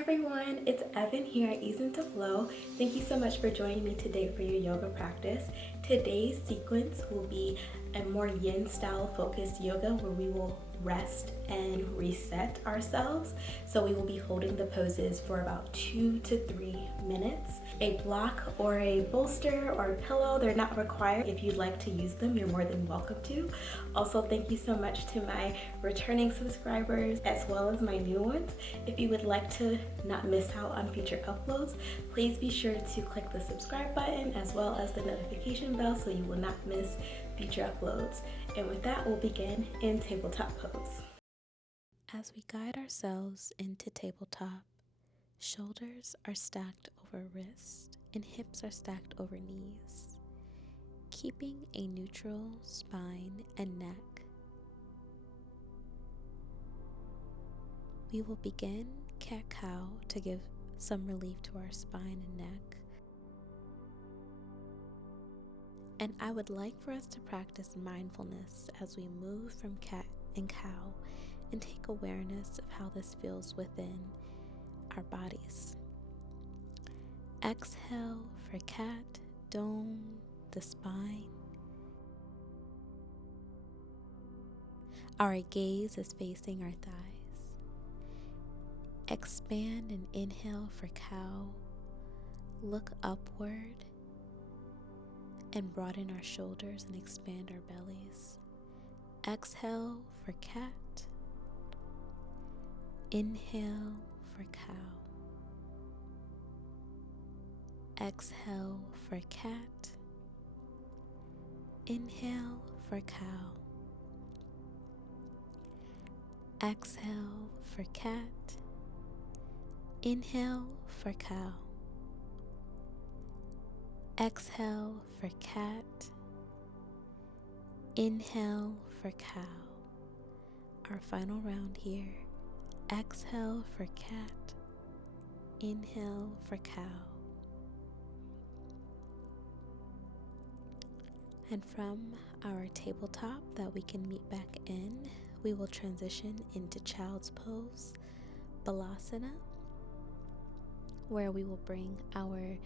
everyone, it's Evan here at Ease into Flow. Thank you so much for joining me today for your yoga practice. Today's sequence will be a more yin style focused yoga where we will rest and reset ourselves. So we will be holding the poses for about 2 to 3 minutes. A block or a bolster or a pillow, they're not required. If you'd like to use them, you're more than welcome to. Also, thank you so much to my returning subscribers as well as my new ones. If you would like to not miss out on future uploads, please be sure to click the subscribe button as well as the notification bell so you will not miss future uploads. And with that, we'll begin in tabletop pose. As we guide ourselves into tabletop, shoulders are stacked over wrists and hips are stacked over knees, keeping a neutral spine and neck. We will begin cat-cow to give some relief to our spine and neck. And I would like for us to practice mindfulness as we move from cat and cow and take awareness of how this feels within our bodies. Exhale for cat, dome, the spine. Our gaze is facing our thighs. Expand and inhale for cow. Look upward and broaden our shoulders and expand our bellies. Exhale for cat. Inhale for cow. Exhale for cat. Inhale for cow. Exhale for cat. Inhale for cow. Exhale for cat. Inhale for cow. Our final round here. Exhale for cat. Inhale for cow. And from our tabletop that we can meet back in, we will transition into child's pose, balasana, where we will bring our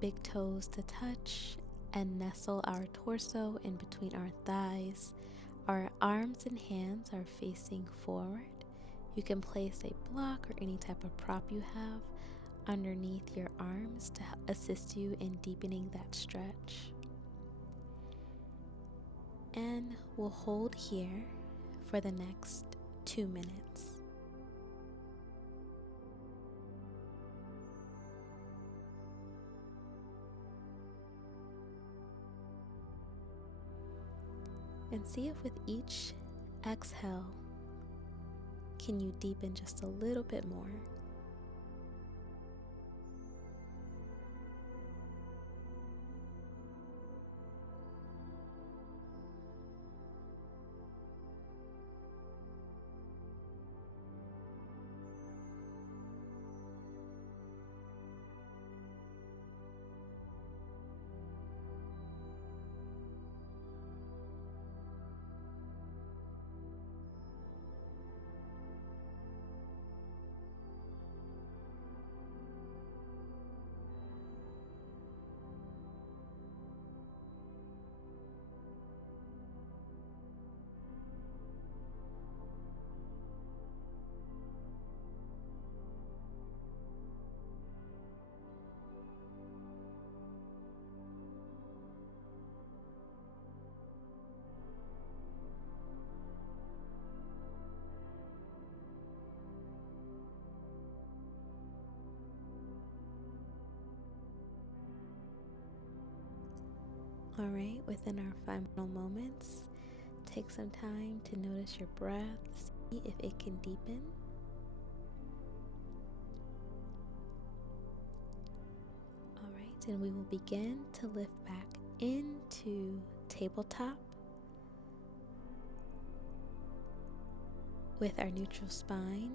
big toes to touch and nestle our torso in between our thighs. Our arms and hands are facing forward. You can place a block or any type of prop you have underneath your arms to assist you in deepening that stretch. And we'll hold here for the next 2 minutes. And see if with each exhale, can you deepen just a little bit more? Alright, within our final moments, take some time to notice your breath, see if it can deepen. Alright, and we will begin to lift back into tabletop with our neutral spine.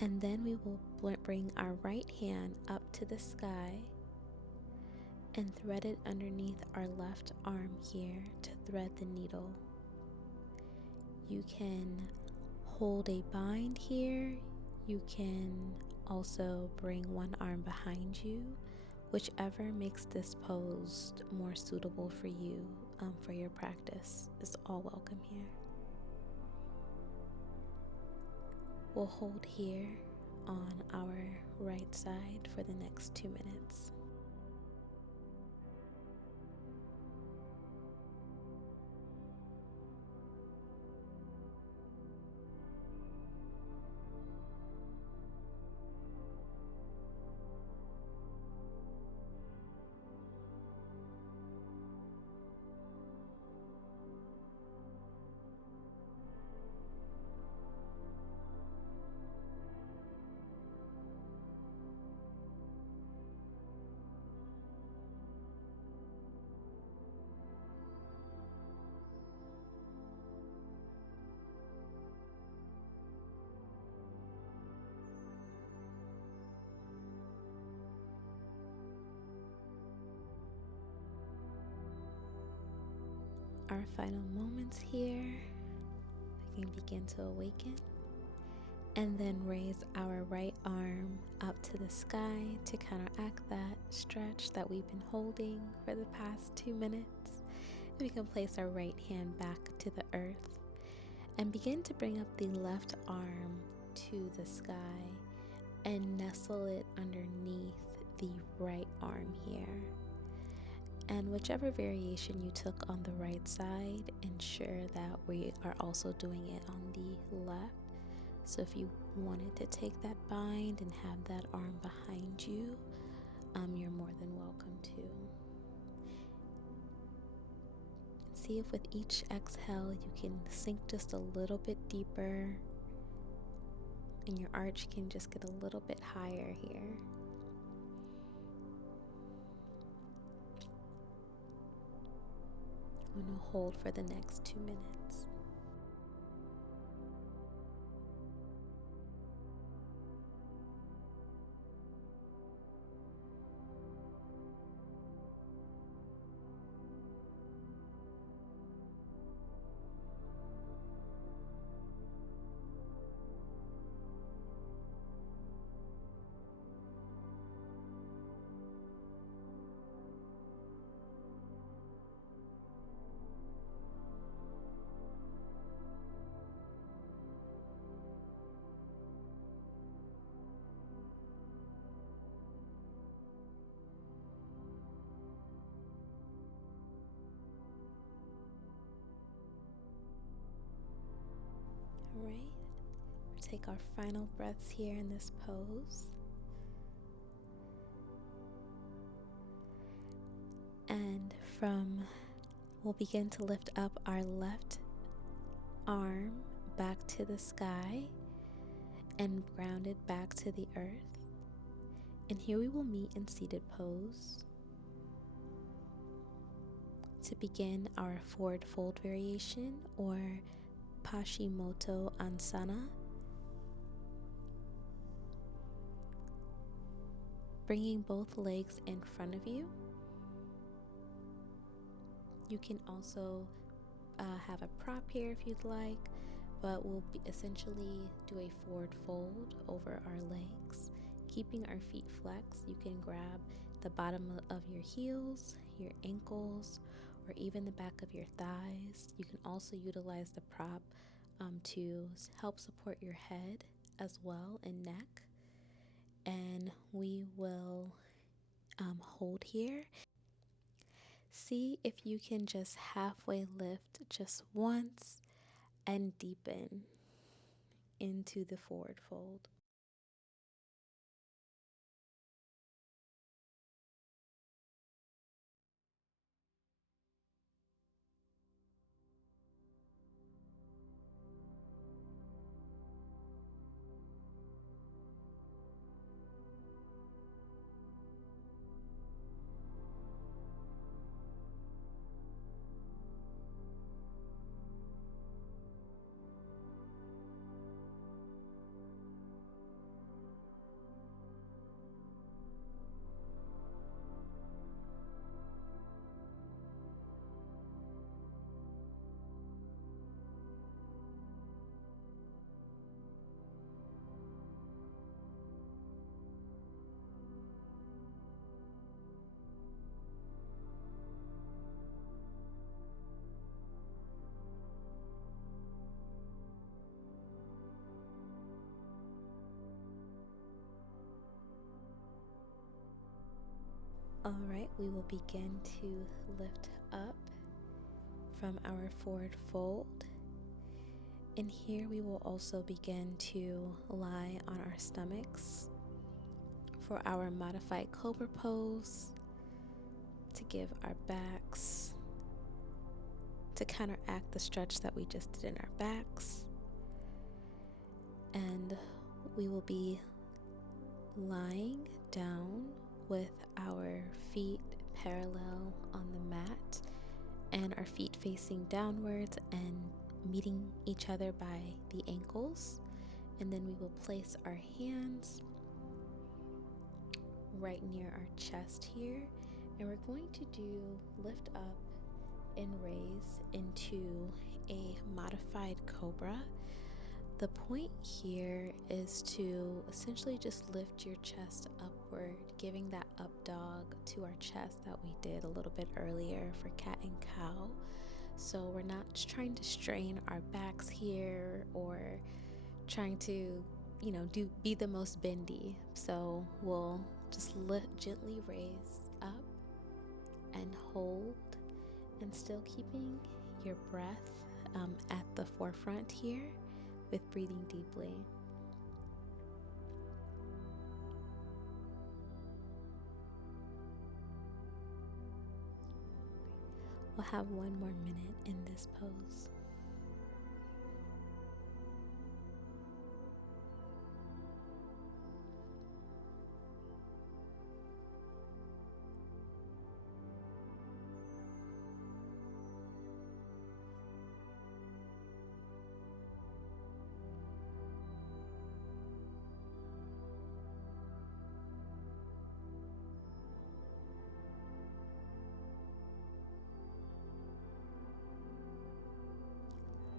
And then we will bring our right hand up to the sky and thread it underneath our left arm here to thread the needle. You can hold a bind here, you can Also, bring one arm behind you, whichever makes this pose more suitable for you, for your practice, is all welcome here. We'll hold here on our right side for the next 2 minutes. Our final moments here, we can begin to awaken and then raise our right arm up to the sky to counteract that stretch that we've been holding for the past 2 minutes. We can place our right hand back to the earth and begin to bring up the left arm to the sky and nestle it underneath the right arm here. And whichever variation you took on the right side, ensure that we are also doing it on the left. So if you wanted to take that bind and have that arm behind you, you're more than welcome to. See if with each exhale you can sink just a little bit deeper and your arch can just get a little bit higher here. I'm going to hold for the next 2 minutes. All right, take our final breaths here in this pose. And we'll begin to lift up our left arm back to the sky and ground it back to the earth. And here we will meet in seated pose to begin our forward fold variation, or Paschimotto Asana. Bringing both legs in front of you. You can also have a prop here if you'd like, but we'll essentially do a forward fold over our legs, keeping our feet flexed. You can grab the bottom of your heels, your ankles, or even the back of your thighs. You can also utilize the prop to help support your head as well and neck. And we will hold here. See if you can just halfway lift just once and deepen into the forward fold. All right, we will begin to lift up from our forward fold. And here we will also begin to lie on our stomachs for our modified cobra pose, to give our backs, to counteract the stretch that we just did in our backs. And we will be lying down with our feet parallel on the mat and our feet facing downwards and meeting each other by the ankles. And then we will place our hands right near our chest here, and we're going to do lift up and raise into a modified cobra. The point here is to essentially just lift your chest upward, giving that up dog to our chest that we did a little bit earlier for cat and cow. So we're not just trying to strain our backs here or trying to, be the most bendy. So we'll just gently raise up and hold, and still keeping your breath at the forefront here with breathing deeply. We'll have one more minute in this pose.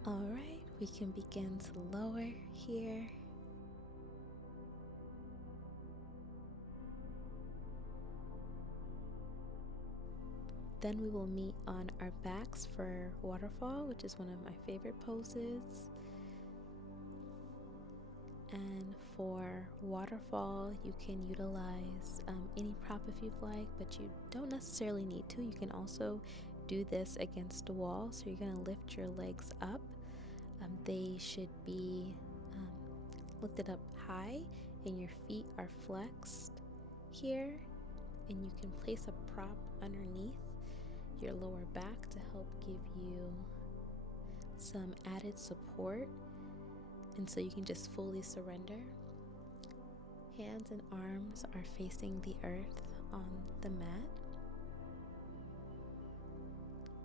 All right, we can begin to lower here. Then we will meet on our backs for waterfall, which is one of my favorite poses. And for waterfall, you can utilize any prop if you'd like, but you don't necessarily need to. You can also do this against a wall. So you're going to lift your legs up. They should be lifted up high, and your feet are flexed here. And you can place a prop underneath your lower back to help give you some added support. And so you can just fully surrender. Hands and arms are facing the earth on the mat.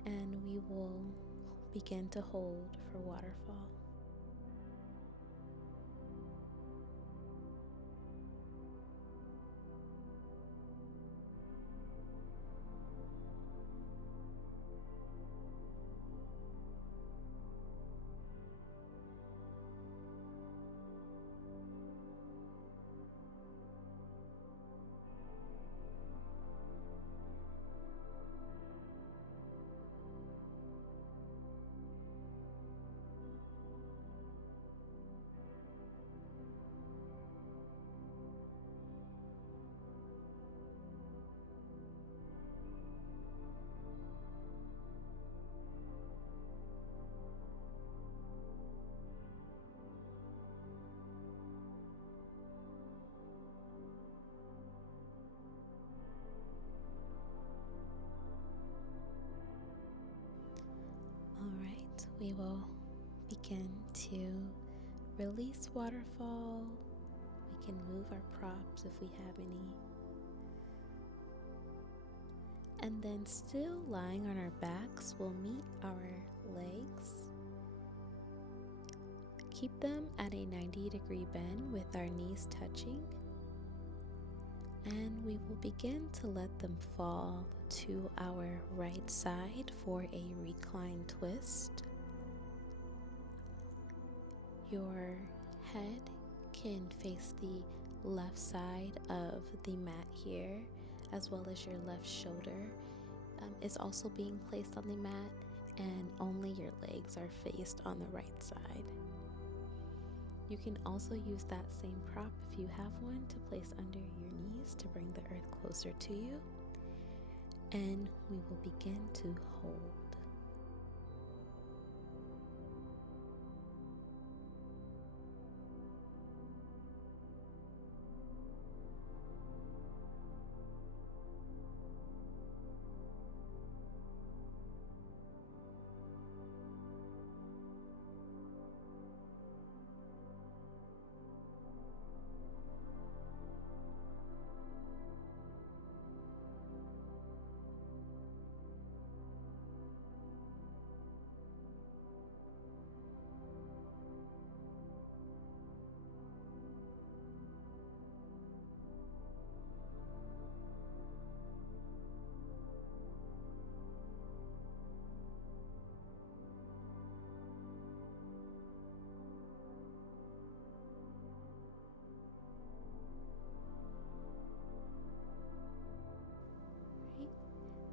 And we will begin to hold for waterfall. All right, we will begin to release waterfall. We can move our props if we have any. And then, still lying on our backs, we'll meet our legs. Keep them at a 90-degree bend with our knees touching. And we will begin to let them fall to our right side for a recline twist. Your head can face the left side of the mat here, as well as your left shoulder is also being placed on the mat, and only your legs are faced on the right side. You can also use that same prop if you have one to place under your knees to bring the earth closer to you. And we will begin to hold.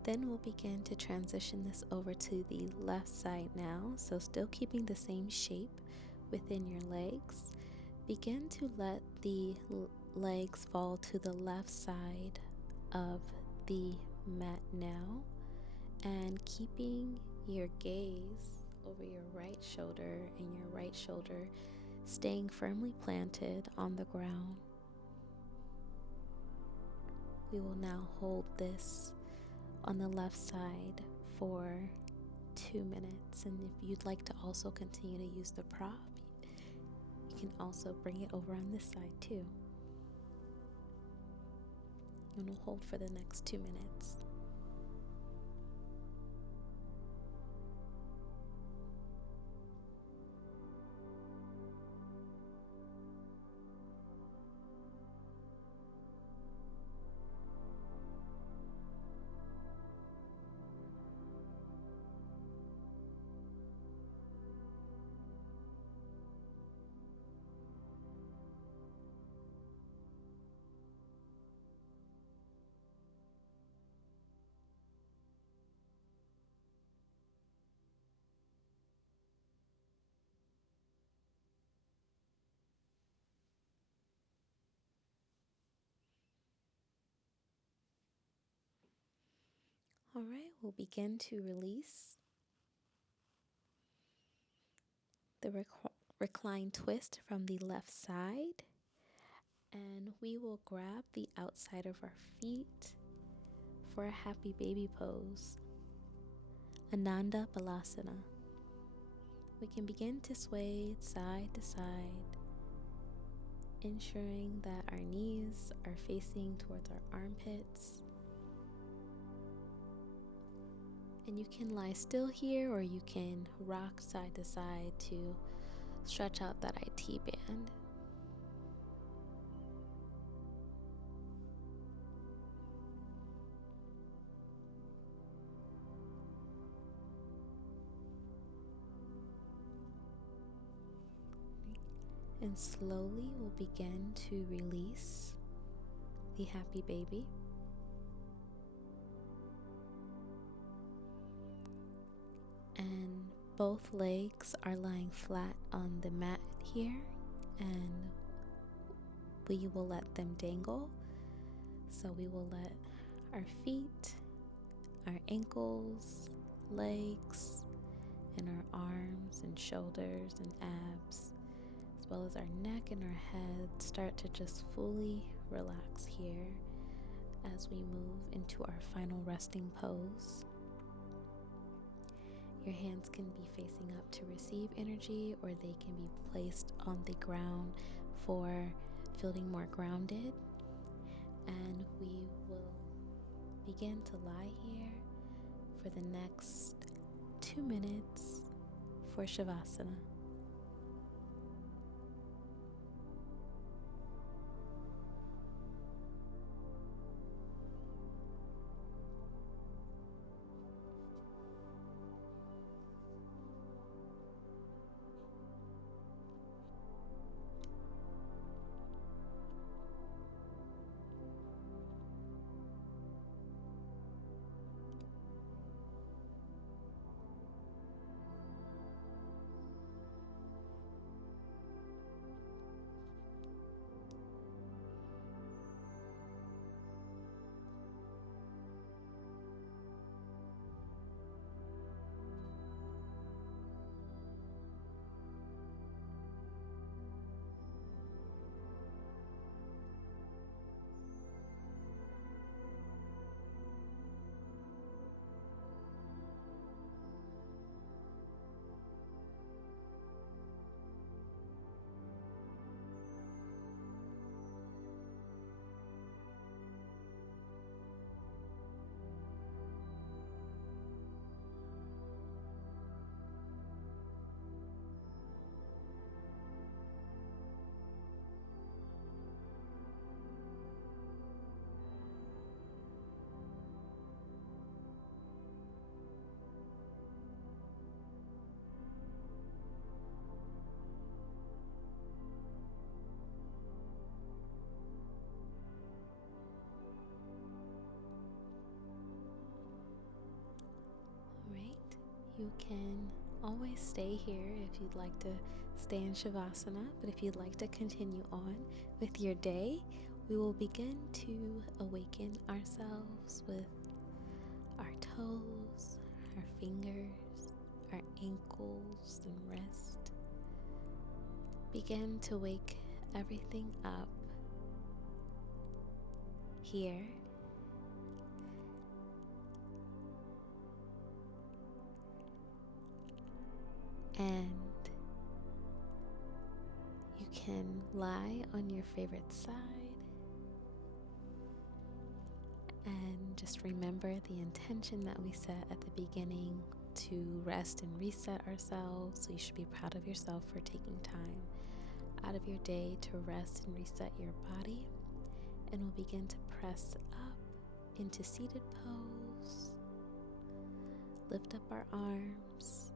Then we'll begin to transition this over to the left side now. So still keeping the same shape within your legs. Begin to let the legs fall to the left side of the mat now. And keeping your gaze over your right shoulder and your right shoulder staying firmly planted on the ground. We will now hold this on the left side for 2 minutes, and if you'd like to also continue to use the prop, you can also bring it over on this side too. And we'll hold for the next 2 minutes. All right, we'll begin to release the recline twist from the left side, and we will grab the outside of our feet for a happy baby pose, Ananda Balasana. We can begin to sway side to side, ensuring that our knees are facing towards our armpits. And you can lie still here, or you can rock side to side to stretch out that IT band. And slowly we'll begin to release the happy baby. And both legs are lying flat on the mat here, and we will let them dangle. So we will let our feet, our ankles, legs, and our arms and shoulders and abs, as well as our neck and our head, start to just fully relax here as we move into our final resting pose. Your hands can be facing up to receive energy, or they can be placed on the ground for feeling more grounded. And we will begin to lie here for the next 2 minutes for Shavasana. You can always stay here if you'd like to stay in Shavasana, but if you'd like to continue on with your day, we will begin to awaken ourselves with our toes, our fingers, our ankles and wrist. Begin to wake everything up here. And you can lie on your favorite side and just remember the intention that we set at the beginning to rest and reset ourselves. So you should be proud of yourself for taking time out of your day to rest and reset your body. And we'll begin to press up into seated pose, lift up our arms,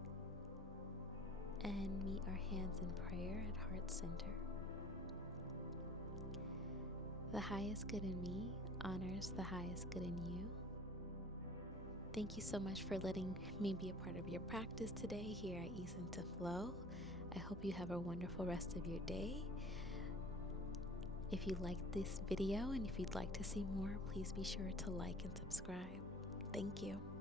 and meet our hands in prayer at heart center. The highest good in me honors the highest good in you. Thank you so much for letting me be a part of your practice today here at Ease into Flow. I hope you have a wonderful rest of your day. If you liked this video and if you'd like to see more, please be sure to like and subscribe. Thank you.